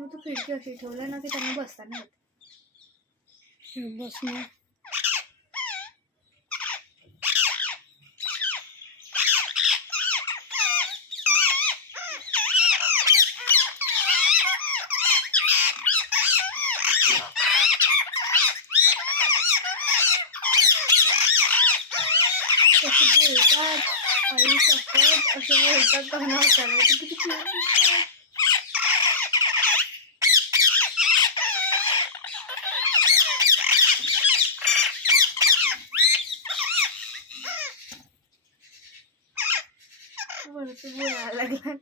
मग तू खिडकी अशी ठेवलं ना की त्यांना बसता नाही येत. बसणं तसे बोलतात आई शपथ असे बोलतात त्यांना करायचं किती cute दिसतात. वरती बोलायला लागला.